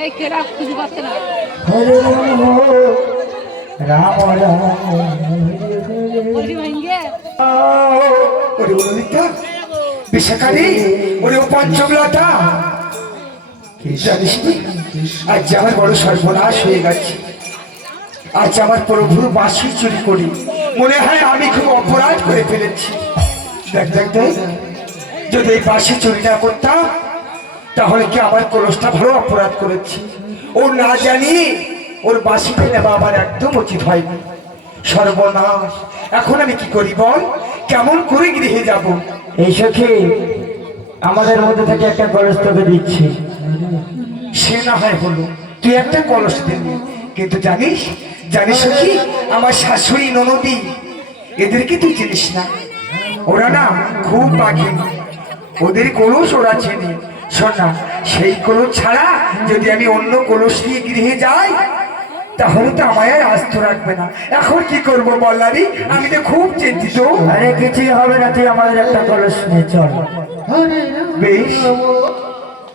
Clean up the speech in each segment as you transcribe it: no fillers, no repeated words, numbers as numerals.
এই কেরা কিছু করতে না। হরে রাম রাম বলছি ভাঙ্গে ওরে ললিতা বিশাখারি ওরে পঞ্চমলতা জানিস আজ আমার বড় সর্বনাশ হয়ে গেছে। আজ আমার প্রভুর বাঁশি চুরি করি মনে হয় আমি খুব অপরাধ করে ফেলেছি। দেখ দেখ দেখ যদি এই বাঁশি চুরি না করতাম তাহলে কি আমার কলসটা ভালো অপরাধ করেছি। ও না জানি ওর বাঁশিটা নেওয়া আমার একদম উচিত হয়নি। সর্বনাশ, এখন আমি কি করি বল? কেমন করে গৃহে যাব? এই সখী আমাদের মধ্যে থেকে একটা কলস তোকে দিচ্ছি। সে না হয় হলো, তুই একটা কলস দিবি, কিন্তু জানিস জানিস কি আমার শাশুড়ি ননদি এদেরকে তুই চিনিস না। ওরা না খুব বাঘে, ওদের কলস ওরা চেনে। শোন না, সেই কলস ছাড়া যদি আমি অন্য কলস নিয়ে গৃহে যাই তাহলে তো আমায় আর আস্ত রাখবে না। এখন কি করবো বল্লারি? আমি তো খুব চিন্তিত। আরে কিছুই হবে না, তুই আমাদের একটা কলস নিয়ে চল। বেশ,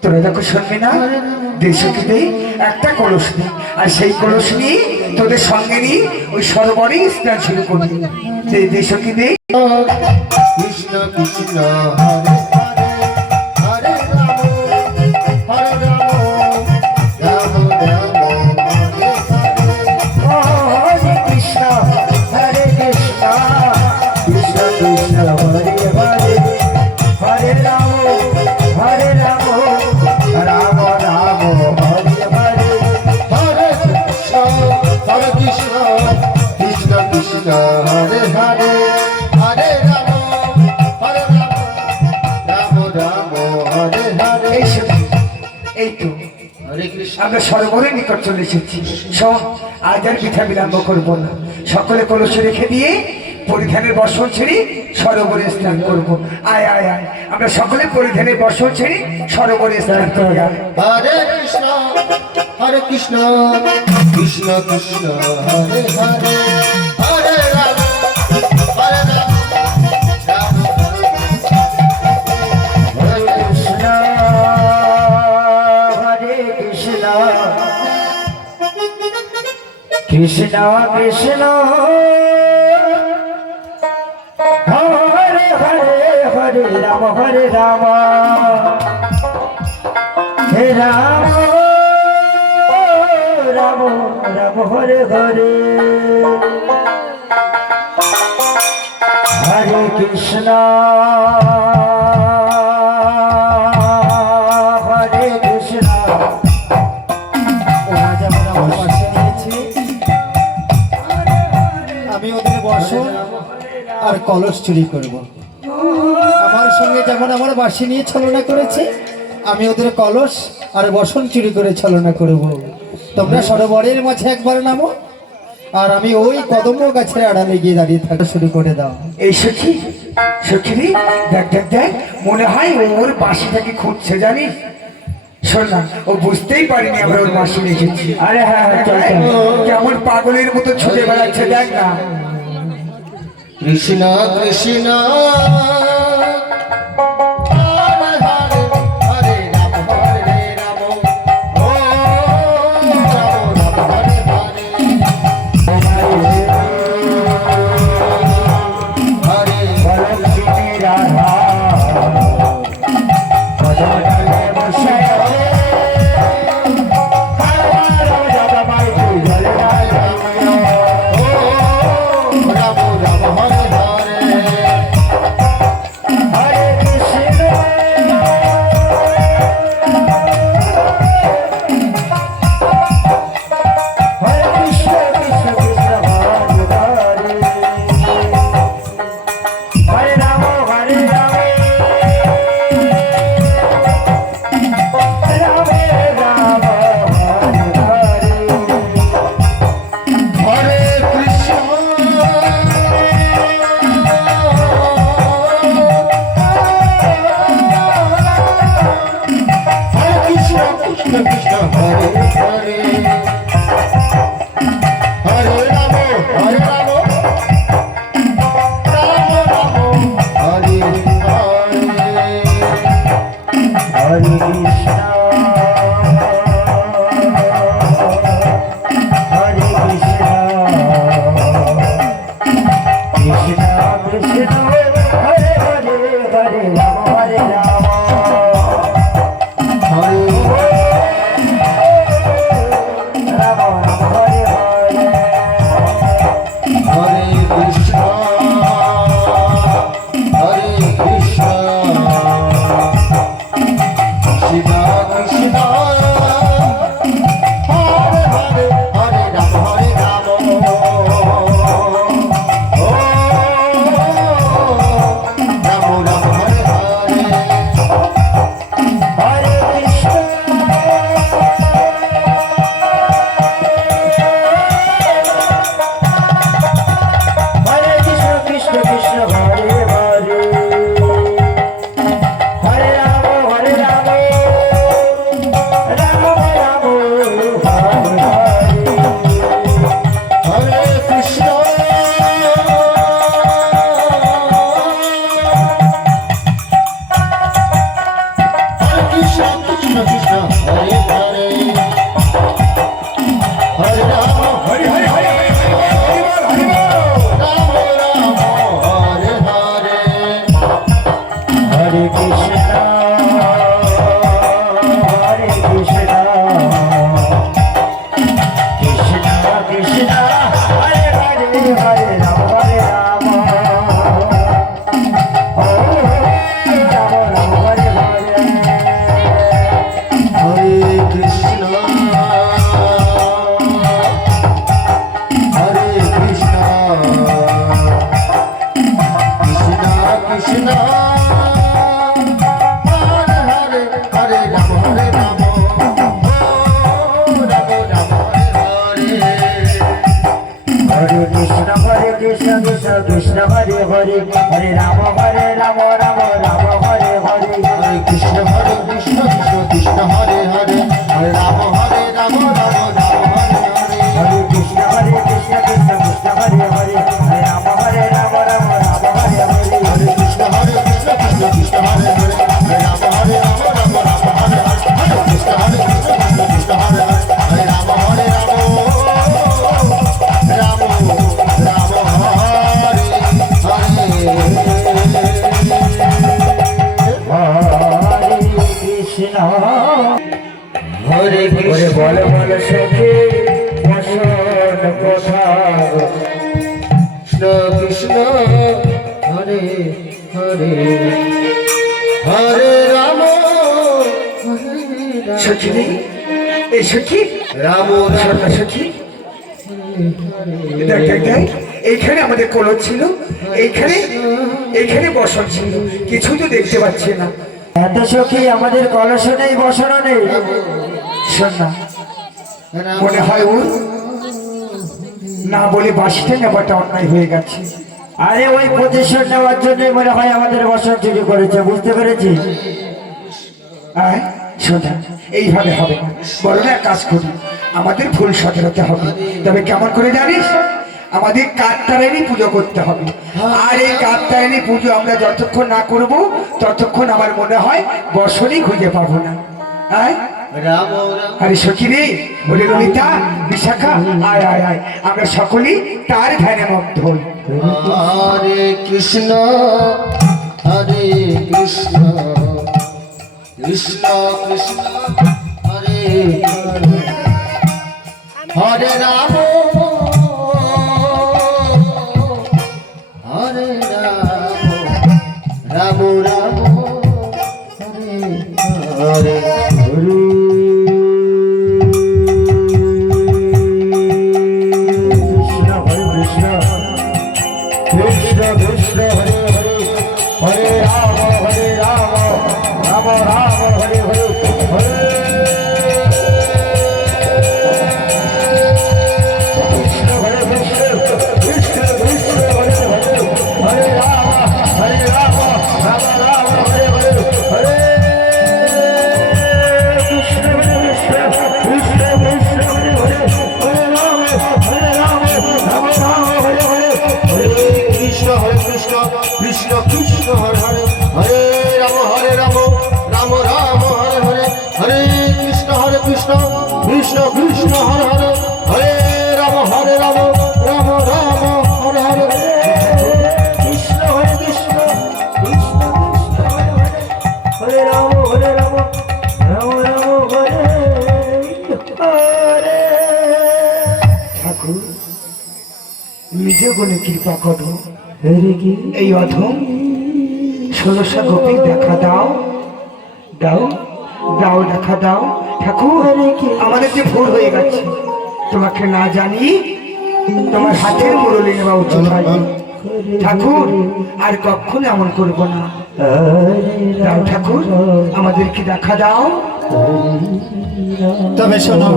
তোরা দেখো শুনবি না, দেশকে দে একটা কলস নেই, আর সেই কলস নিয়ে তোদের সঙ্গে নিয়ে ওই সরোবরে স্নান শুরু করবি। দেশকে দে। কৃষ্ণ কৃষ্ণ হরে হরে হরে রাম হরে রাম হরে কৃষ্ণ হরে কৃষ্ণ কৃষ্ণ কৃষ্ণ হরে হরে হরে রাম রাম রাম হরে হরে। হরে কৃষ্ণ কৃষ্ণ কৃষ্ণ হরে হরে হরে রাম রাম রাম হরে হরে। এই তো হরে কৃষ্ণ। আমরা সরোবরের নিকট চলে এসেছি। শোন, আজ আর পিঠা বিলম্ব করবো না, সকলে কলস রেখে দিয়ে পরিধানের বস্ত্র ছেড়ে সরোবরে স্নান করবো। আয় আয় আয়, আমরা সকলে পরিধানের বস্ত্র ছেড়ে সরোবরে স্নান করি। আয়। হরে কৃষ্ণ কৃষ্ণ কৃষ্ণ হরে হরে হরে রাম রাম হরে কৃষ্ণ হরে কৃষ্ণ কৃষ্ণ কৃষ্ণ হরে হরে হরে রাম হে রাম রাম রাম হরে হরে হরে কৃষ্ণ হরে কৃষ্ণ। ওরা যেমন আমার পাশে নিয়েছে, আমি ওদের বসন আর কলস চুরি করব। আমার সঙ্গে যেমন আমার বাঁশি নিয়ে ছলনা করেছে, আমি ওদের কলস আর বসন চুরি করে ছলনা করব। তোমরা সরোবরের মাঝে একবার নামো, আর আমি ওই কদম্ব গাছের আড়ালে গিয়ে দাঁড়িয়ে থাকা শুরু করে দাও। এই সখী সখী দেখ দেখ দেখ, মনে হয় ওর বাঁশিটাকে খুঁজছে, জানিস? শোন না, ও বুঝতেই পারিনি আমরা ওর বাঁশি রেখেছি। আরে হ্যাঁ হ্যাঁ, চল চল। কেমন পাগলের মতো ছুটে বেড়াচ্ছে দেখ না। কৃষ্ণ কৃষ্ণ কৃষ্ণ হরে কৃষ্ণ কৃষ্ণ কৃষ্ণ হরে হরে হরে রাম রাম রাম হরে হরে হরে কৃষ্ণ কৃষ্ণ কৃষ্ণ হরে হরে হরে রাম রাম রাম হরে হরে হরে কৃষ্ণ কৃষ্ণ কৃষ্ণ হরে হরে হরে রাম রাম রাম হরে হরে হরে কৃষ্ণ কৃষ্ণ কৃষ্ণ হরে হরে হরে রাম রাম হরে হরে হরে কৃষ্ণ কৃষ্ণ কৃষ্ণ হরে হরে হরে রাম রাম রাম হরে হরে বল বল সখী বসন কথা কৃষ্ণ হরে হরে হরে রাম সখী রে এই সখী রাম রাম সখী দেখ দেখ দেখ এইখানে আমাদের কলস ছিল এইখানে বসন ছিল কিছু তো দেখতে পাচ্ছি না এত সখী আমাদের কলস নেই বসন নেই শোন না মনে হয় ওর না বলে বাসিতে নেওয়াটা অন্যায় হয়ে গেছে আরে ওই প্রতিশোধ নেওয়ার জন্য মনে হয় আমাদের বসন চুরি করেছে বুঝতে পেরেছি আয় শোনা এইভাবে হবে না বলো না কাজ করি আমাদের ফুল সতেরোতে হবে তবে কেমন করে জানিস আমাদের কাত্তারানী পুজো করতে হবে আর এই কাত্তারানী পুজো আমরা যতক্ষণ না করব ততক্ষণ আমার মনে হয় বসনই খুঁজে পাবো না আয় রাম আরে সখী রে বলে ললিতা বিশাখা আয় আয় আয় আমরা সকলেই তার ধ্যানে মগ্ন হই হরে কৃষ্ণ কৃষ্ণ কৃষ্ণ হরে হরে হরে রাম হরে রাম রাম রাম হরে হরে কৃষ্ণ হরে কৃষ্ণ কৃষ্ণ কৃষ্ণ হরে হরে হরে রাম রাম রাম হরে হরে হরে কৃষ্ণ হরে কৃষ্ণ কৃষ্ণ কৃষ্ণ হরে হরে হরে রাম রাম রাম হরে হরে হরে কৃষ্ণ হরে কৃষ্ণ কৃষ্ণ কৃষ্ণ হরে হরে হরে রাম রাম হরে হরে হরে কৃষ্ণ কৃষ্ণ কৃষ্ণ হরে হরে হরে রাম রাম রাম হরে হরে হরে কৃষ্ণ কৃষ্ণ কৃষ্ণ হরে হরে হরে রাম রাম রাম হরে হরে কৃষ্ণ হরে কৃষ্ণ কৃষ্ণ কৃষ্ণ হরে হরে হরে রাম রাম রাম হরে হরে ঠাকুর নিজে গুণে কৃপা করো এই অধম ষোলশা গোপী দেখা দাও দাও দাও দেখা দাও ঠাকুর আমাদের যে ভুল হয়ে গেছে তোমাকে না জানি তোমার হাতের মুরলি নেওয়া উচিত হয় ঠাকুর আর কখনো এমন করবো না দাও ঠাকুর আমাদেরকে দেখা দাও তবে শোনো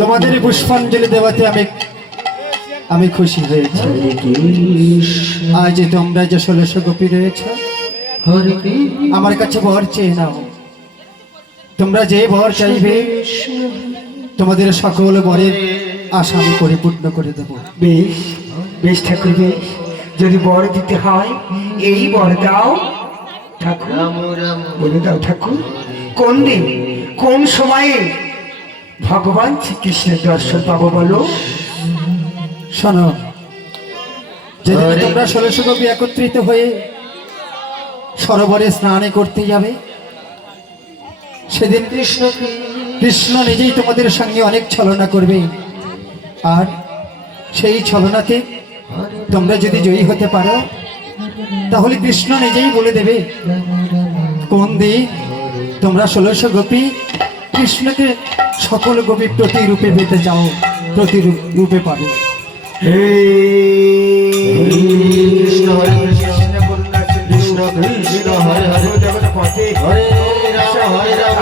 তোমাদের পুষ্পাঞ্জলি দেওয়াতে আমি খুশি হয়েছি আজ যে তোমরা যে 1600 গোপী রয়েছ আমার কাছে বর চেয়ে নাও তোমরা যে বর চাইবে তোমাদের সকল বরের আশা আমি পরিপূর্ণ করে দেব বেশ বেশ ঠাকুর বেশ যদি বর দিতে হয় এই বর দাও ঠাকুর বলে দাও ঠাকুর কোন দিন কোন সময়ে ভগবান শ্রীকৃষ্ণের দর্শন পাবো বলো শোনো যেদিন তোমরা 1600 গোপী একত্রিত হয়ে সরোবরে স্নানে করতে যাবে সেদিন কৃষ্ণ নিজেই তোমাদের সঙ্গে অনেক ছলনা করবে আর সেই ছলনাতে তোমরা যদি জয়ী হতে পারো তাহলে কৃষ্ণ নিজেই বলে দেবে কোন দিন তোমরা 1600 গোপী কৃষ্ণকে সকল গোপী প্রতিরূপে পেতে চাও প্রতিরূপে পাবে কৃষ্ণ হরে কৃষ্ণ কৃষ্ণ কৃষ্ণ হরে হরে হরে রাম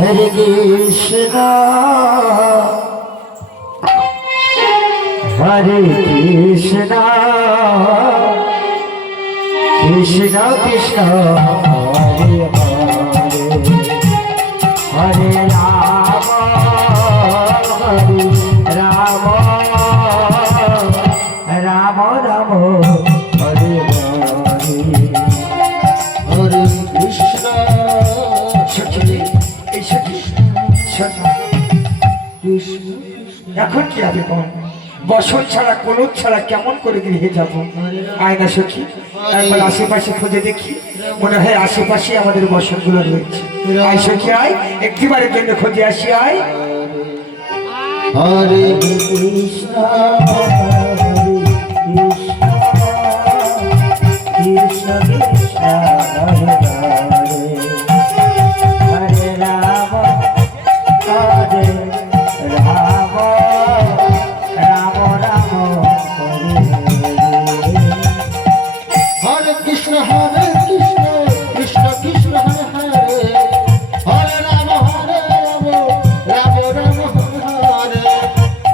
হরে কৃষ্ণ হরে কৃষ্ণ কৃষ্ণ কৃষ্ণ হরে হরে হরে রাম হরে রাম রাম রাম হরে হরে হরে কৃষ্ণ এই সখী, শোনো। এখন কি হবে বল? বসন ছাড়া কলদ ছাড়া কেমন করে গৃহে যাব? আয়না সখী, একবার আশেপাশে খুঁজে দেখি, মনে হয় আশেপাশে আমাদের বসনগুলো রয়েছে। আয় সখী আয়, একটিবারের জন্য খুঁজে আসি আয়। হরে কৃষ্ণ কৃষ্ণ কৃষ্ণ হরে হরে হরে রাম হরে রাম রাম রাম হরে হরে কৃষ্ণ কৃষ্ণ কৃষ্ণ হরে হরে হরে রাম রাম রাম হরে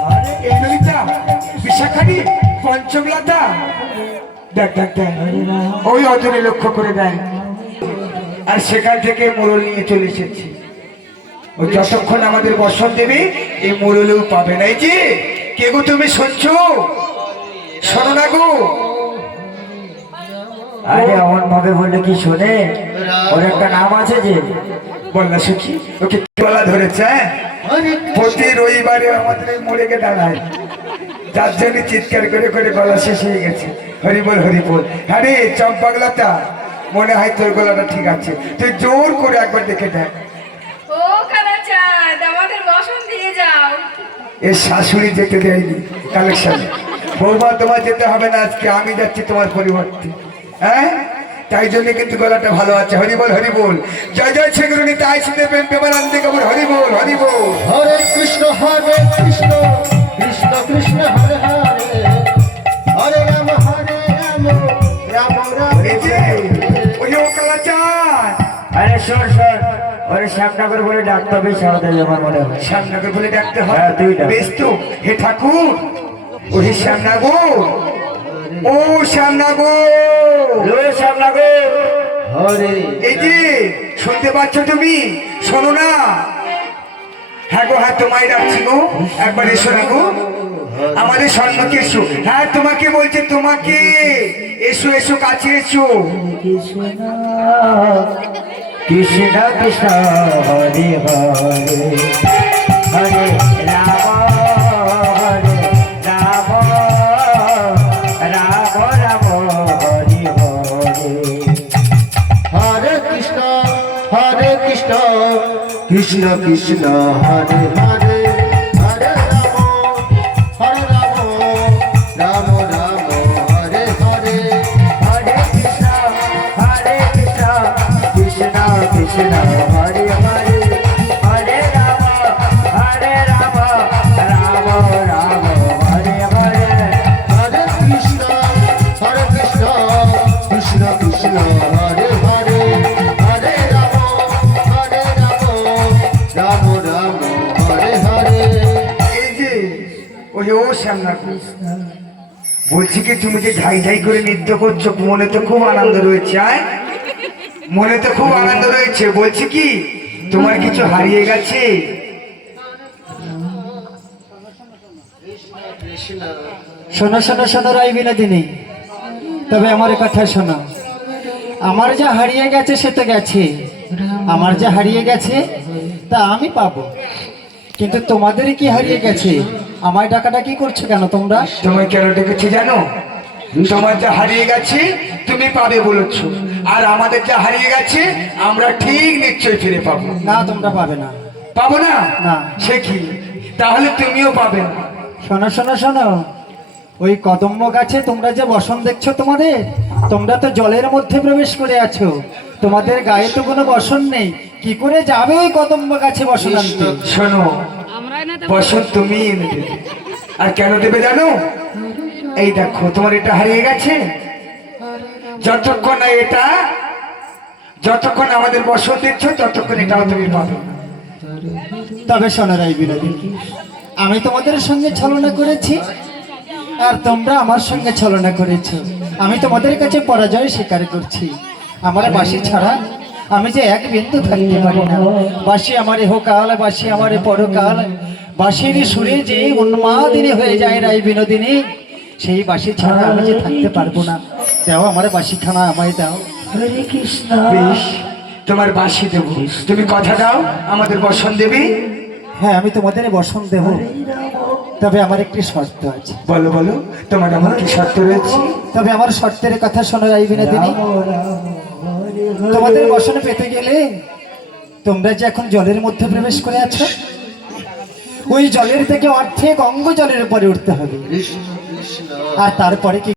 হরে এই ললিতা, বিশাখানি, পঞ্চমলতা, দেখ দেখ দেখ, ওই অজনে লক্ষ্য করে দেয়। আর সেখান থেকে মোড়ল নিয়ে চলে এসেছি। ও যতক্ষণ আমাদের বসন দেবে এই মোড়লেও পাবে না। এই যে কে গো, তুমি শুনছো? শোনো না গো। আরে এমন ভাবে বললে কি শোনে? ওর একটা নাম আছে যে বললা সখী, ওকে গলা ধরেছে। হ্যাঁ? হরে প্রতি রবিবারে আমাদের এই মোড়ে গিয়ে দাঁড়ায়, যার জন্য চিৎকার করে করে গলা শেষ হয়ে গেছে। হরিবল হরিবল। হ্যাঁ রে চম্পাগলতা, মনে হয় তোর গলাটা ঠিক আছে, তুই জোর করে একবার দেখে দেখ। ও কালাচাঁদ, আমাদের বসন দিয়ে যাও। এর শাশুড়ি যেতে দেয়নি কালেকশন। বৌমা, তোমার যেতে হবে না আজকে, আমি যাচ্ছি তোমার পরিবর্তে। হ্যাঁ, তাই জন্য কিন্তু গলাটা ভালো আছে। হরিবল হরিবল। জয় জয় ছেগুরুনি তাই শুনে প্রেম প্রেমানন্দে কেমন হরিবল হরিবল। হরে কৃষ্ণ কৃষ্ণ কৃষ্ণ হরে হরে হরে রাম রাম রাম এই যে, ওই যে ও কালাচাঁদ, আরে শোন শোন, ওরে শ্যামনগর বলে ডাকতে হবে, সারাদিন আমার মনে হয়। শ্যামনগর বলে ডাকতে হয়। হ্যাঁ, তুই ডাক। বেশ তো। হে ঠাকুর, ওই শ্যামনগর, ও শ্যামনগর, ওরে শ্যামনগর হরে এই যে শুনতে পাচ্ছ তুমি? শোনো না। হ্যাঁ গো, হ্যাঁ তোমায় ডাকছি গো, একবার এসো না গো, আমাদের সম্মুখে এসো। হ্যাঁ তোমাকে বলছে, তোমাকে। এসো এসো, কাছে এসো। কৃষ্ণ কৃষ্ণ কৃষ্ণ হরে হরে হরে রাম হরে রাম রাম রাম হরে হরে হরে কৃষ্ণ কৃষ্ণ কৃষ্ণ হরে হরে হরে রাম রাম রাম হরে হরে হরে কৃষ্ণ কৃষ্ণ কৃষ্ণ হরে হরে হরে রাম রাম রাম হরে হরে হরে কৃষ্ণ কৃষ্ণ কৃষ্ণ হরে হরে হরে রাম রাম রাম হরে হরে এই যে ওই ও শ্যামনগর, বলছি কি তুমি যে ঝাই ঝাই করে নৃত্য করছো, মনে তো খুব আনন্দ রয়েছে। আয়, মনে তো খুব আনন্দ রয়েছে। বলছি কি তোমার কিছু হারিয়ে গেছে? শোনো শোনো শোনো রাই বিনোদিনী, তবে আমার কথা শোনো। আমার যা হারিয়ে গেছে সে তো গেছে, আমার যা হারিয়ে গেছে তা আমি পাবো, কিন্তু তোমাদের কি হারিয়ে গেছে? আমায় ডাকাডাকি করছো কেন তোমরা? তোমায় কেন ডেকেছি জানো? তোমার যা হারিয়ে গেছে তুমি পাবে বলেছো, আর আমাদের যা হারিয়ে গেছে আমরা ঠিক নিশ্চয়ই ফিরে পাবো। না, তোমরা পাবে না। পাবো না? না। সে কি? তাহলে তুমিও পাবে না। শোনো শোনো শোনো, ওই কদম্ব গাছে তোমরা যে বসন দেখছো তোমাদের, তোমরা তো জলের মধ্যে প্রবেশ করে আছো, তোমাদের গায়ে তো কোনো বসন নেই, কি করে যাবে ওই কদম্ব গাছে বসন আনতে? শোনো, বসন তুমি এনে দেবে। আর কেন দেবে জানো? এই দেখো তোমার এটা হারিয়ে গেছে, যতক্ষণ না এটা, যতক্ষণ আমাদের বসন দিচ্ছ ততক্ষণ এটাও তুমি পাবে না। তবে শোনো রাই বিনোদিনী, আমি তোমাদের সঙ্গে ছলনা করেছি আর তোমরা আমার সঙ্গে ছলনা করেছো। আমি তোমাদের কাছে পরাজয় স্বীকার করছি। আমার বাঁশি ছাড়া আমি যে এক বিন্দু থাকতে পারি না। বাঁশি আমার ইহকাল, বাঁশি আমার পরকাল, বাঁশির সুরে যে উন্মাদিনী হয়ে যায় রাই বিনোদিনী, সেই বাঁশি ছাড়া আমি যে থাকতে পারবো না। দাও আমার বাঁশিখানা, আমায় দাও। বেশ, তোমার বাঁশি দেবো, তুমি কথা দাও আমাদের বসন দেবী। হ্যাঁ, আমি তোমাদের বসন দেব, তবে আমার একটি শর্ত আছে। বলো বলো, তোমার আমার কি শর্ত রয়েছে? তবে আমার শর্তের কথা শোনো রাই বিনোদিনী। তোমাদের বসনে পেতে গেলে তোমরা যে এখন জলের মধ্যে প্রবেশ করে আছো, ওই জলের থেকে অর্ধেক অঙ্গ জলের উপরে উঠতে হবে, আর তারপরে কি